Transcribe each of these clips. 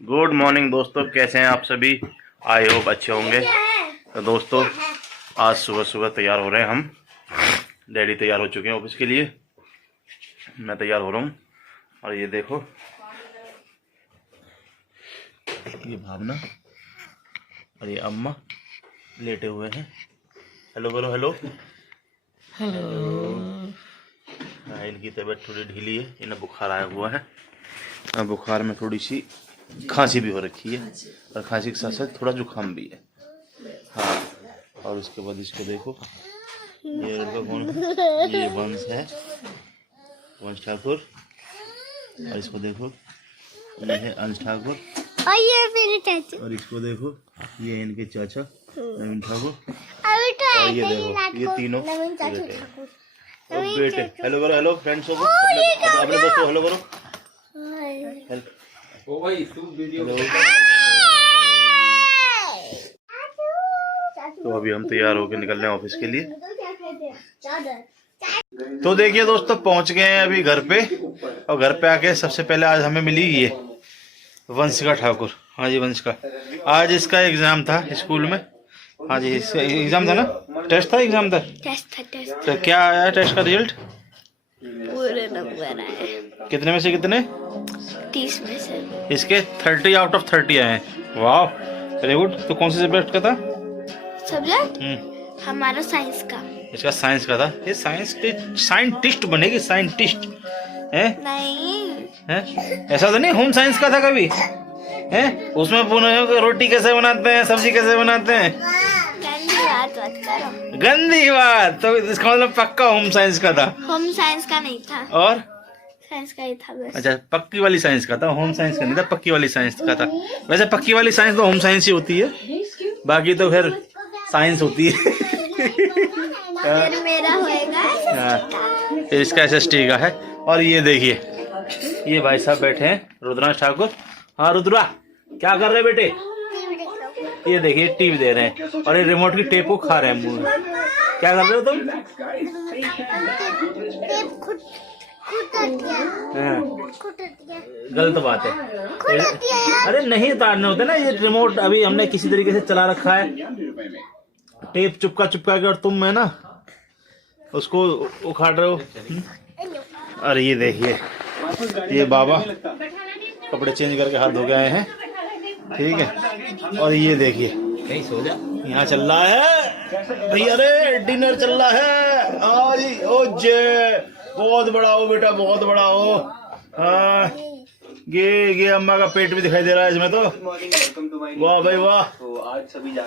Good morning दोस्तों, कैसे हैं आप सभी। आई होप अच्छे होंगे। तो दोस्तों आज सुबह सुबह तैयार हो रहे हैं हम। डैडी तैयार हो चुके हैं ऑफिस के लिए, मैं तैयार हो रहा हूँ। और ये देखो, ये भावना और ये अम्मा लेटे हुए हैं। हेलो बोलो, हेलो हेलो। इनकी तबीयत थोड़ी ढीली है, इन्हें बुखार आया हुआ है। बुखार में थोड़ी सी खांसी भी हो रखी है और खांसी के साथ साथ थोड़ा जुकाम भी है। हाँ, और उसके बाद इसको देखो, ये लड़का कौन है? ये वंश है, वंश ठाकुर। और इसको देखो, ये है अंश ठाकुर। और ये मेरे चाचा। और इसको देखो, ये है इनके चाचा नवीन ठाकुर। और ये देखो, ये तीनों बेटे। हेलो करो, हेलो फ्रेंड्स को, अपने दोस्तों हेलो करो। तो अभी हम तैयार होकर निकल रहे हैं ऑफिस के लिए। तो देखिए दोस्तों, पहुंच गए हैं अभी घर पे। और घर पे आके सबसे पहले आज हमें मिली ये वंशिका ठाकुर। हाँ जी, वंशिका, आज इसका एग्जाम था स्कूल में। हाँ जी, इसका एग्जाम था ना, टेस्ट था, एग्जाम था। टेस्ट। तो क्या आया टेस्ट का रिजल्ट? पूरे नंबर आए। कितने में से कितने? 30 में से। इसके 30 आउट ऑफ 30 आए हैं। वाह, वेरी गुड। तो कौन से सब्जेक्ट का था? सब्जेक्ट हमारा साइंस का। इसका साइंस का था। ये साइंटिस्ट बनेगी, साइंटिस्ट है? नहीं है ऐसा तो नहीं, होम साइंस का था कभी? है उसमें रोटी कैसे बनाते हैं, सब्जी कैसे बनाते हैं? गंदी बात मत करो। गंदी बात? तो इसका मतलब पक्का होम साइंस का था। होम साइंस का नहीं था, और साइंस का ही था बस। अच्छा, पक्की वाली साइंस का था, होम साइंस का नहीं था, पक्की वाली साइंस का था। वैसे पक्की वाली साइंस तो होम साइंस ही होती है, बाकी तो फिर साइंस होती है। फिर मेरा होएगा फिर इसका SST का है। और ये देखिए, ये भाई साहब बैठे हैं, रुद्रांश ठाकुर। हाँ रुद्रा, क्या कर रहे बेटे? ये देखिए टीवी दे रहे हैं और ये रिमोट की टेप को खा रहे हैं मुंह में। क्या कर रहे हो तुम? गलत बात है। अरे नहीं उतारने होते ना, ये रिमोट अभी हमने किसी तरीके से चला रखा है, टेप चुपका के, और तुम है ना उसको उखाड़ रहे हो। अरे ये देखिए, ये बाबा कपड़े चेंज करके हाथ धो के आए हैं, ठीक है। और ये देखिए, यहाँ चल रहा है भैया, अरे डिनर चल रहा है आज। ओ जे बहुत बड़ा हो बेटा, बहुत बड़ा हो। हाँ, ये अम्मा का पेट भी दिखाई दे रहा है इसमें तो। वाह भाई वाह।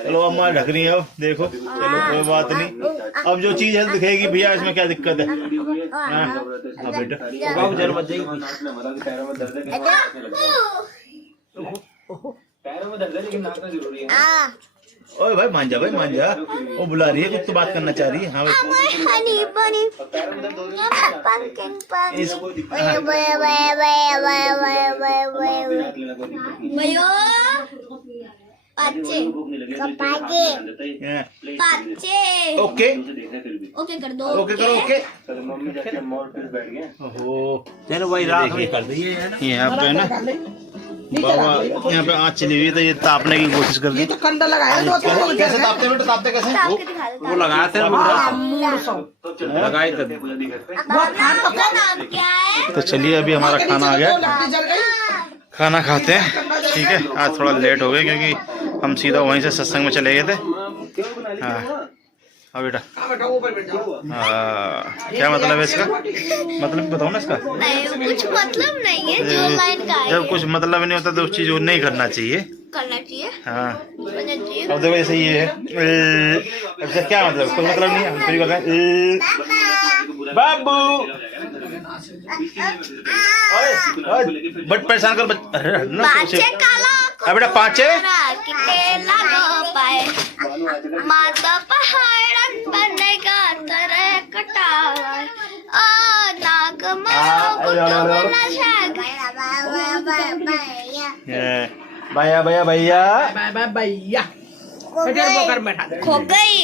चलो अम्मा ढक रही है, देखो। चलो कोई बात नहीं, अब जो चीज है दिखेगी भैया, इसमें क्या दिक्कत है? हाँ बेटा, पैरों में दर्द है लेकिन नाक में जरूरी है। ओए भाई मान जा, भाई मान जा, वो बुला रही है, कुछ तो बात करना चाह रही है। हाँ ओके ओके कर दो, ओके करो, ओके। चलो भाई रात में कर दिए यहाँ पे ना बाबा, यहाँ पे आँच चली हुई तो ये तापने की कोशिश कर रही। कंडा लगाया कैसे तापते बेटा, तापते कैसे? वो लगाते हैं, लगाए थे। तो चलिए अभी हमारा खाना आ गया, खाना खाते हैं, ठीक है। आज थोड़ा लेट हो गए क्योंकि हम सीधा वहीं से सत्संग में चले गए थे। हाँ बेटा, क्या मतलब है इसका? मतलब बताओ ना इसका। नहीं, कुछ मतलब नहीं है, जो लाइन का है। जब कुछ मतलब नहीं होता तो उस चीज को नहीं करना चाहिए। हाँ, अब देखो जैसे ये है, अच्छा क्या मतलब, कोई मतलब नहीं है, हम फिर कर रहे हैं बाबू। बट परेशान कर बेटा, पाँचे माता पहाड़न बनेगा तरह कटावा ओ नाग भैया भैया भैया भैया खो गई।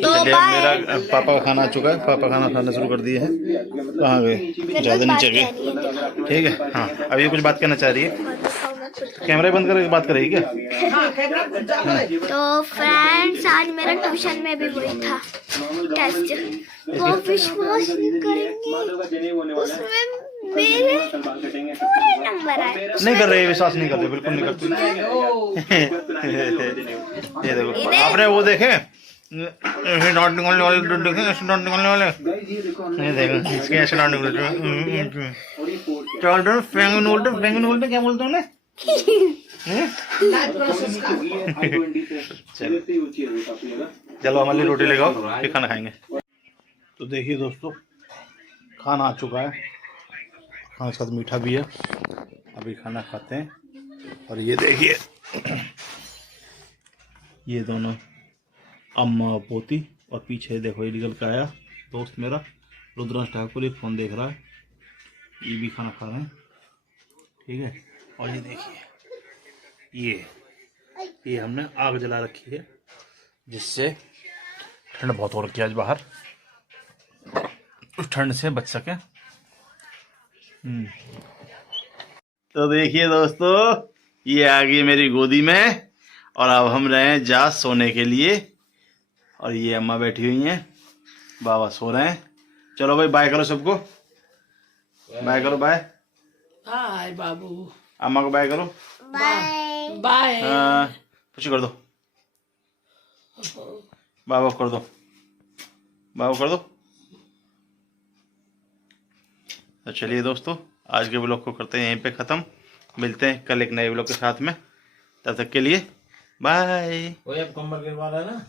चलिए मेरा पापा का खाना आ चुका है, पापा खाना खाना शुरू कर दिए हैं। कहाँ गए? ज़्यादा नीचे गए, ठीक है। हाँ, अभी कुछ बात करना चाह रही है। कैमरा बंद करके बात करेगी क्या? तो फ्रेंड्स आज मेरा ट्यूशन में भी वही था टेस्ट। वो विश्वास नहीं करेंगे उसमें मेरे नंबर आए। नहीं कर रहे, विश्वास नहीं कर रहे, बिल्कुल नहीं करते। ये देखो आपने वो देखे ऐसे डॉट निकलने वाले, देखे ऐसे डॉट निकलने वाले, ये देखो इसके ऐसे डॉट निकलते हैं। पेंगुइन बोलते क्या बोलते हैं उन्हें? चलो हमारे लिए रोटी लेकर आओ, फिर खाना खाएंगे। तो देखिए दोस्तों, खाना आ चुका है, खाने के साथ मीठा भी है। अभी खाना खाते हैं। और ये देखिए ये दोनों अम्मा और पोती, और पीछे देखो ये निकल के आया दोस्त मेरा रुद्रांश ठाकुर, एक फ़ोन देख रहा है, ये भी खाना खा रहे हैं। ठीक है। और ये देखिए ये हमने आग जला रखी है, जिससे ठंड बहुत हो रखी है आज बाहर, उस ठंड से बच सके। तो देखिए दोस्तों, ये आ गई मेरी गोदी में, और अब हम रहे हैं जा सोने के लिए। और ये अम्मा बैठी हुई हैं, बाबा सो रहे हैं। चलो भाई बाय करो सबको, बाय करो, बाय हाय बाबू, अम्मा को बाय करो, बाय बाय। कुछ कर दो, बाबा को कर दो, बाबा कर दो। तो चलिए दोस्तों, आज के व्लॉग को करते हैं यहीं पे ख़त्म। मिलते हैं कल एक नए व्लॉग के साथ में, तब तक के लिए बाय। वो अब कम्बल गिरवा रहा है ना।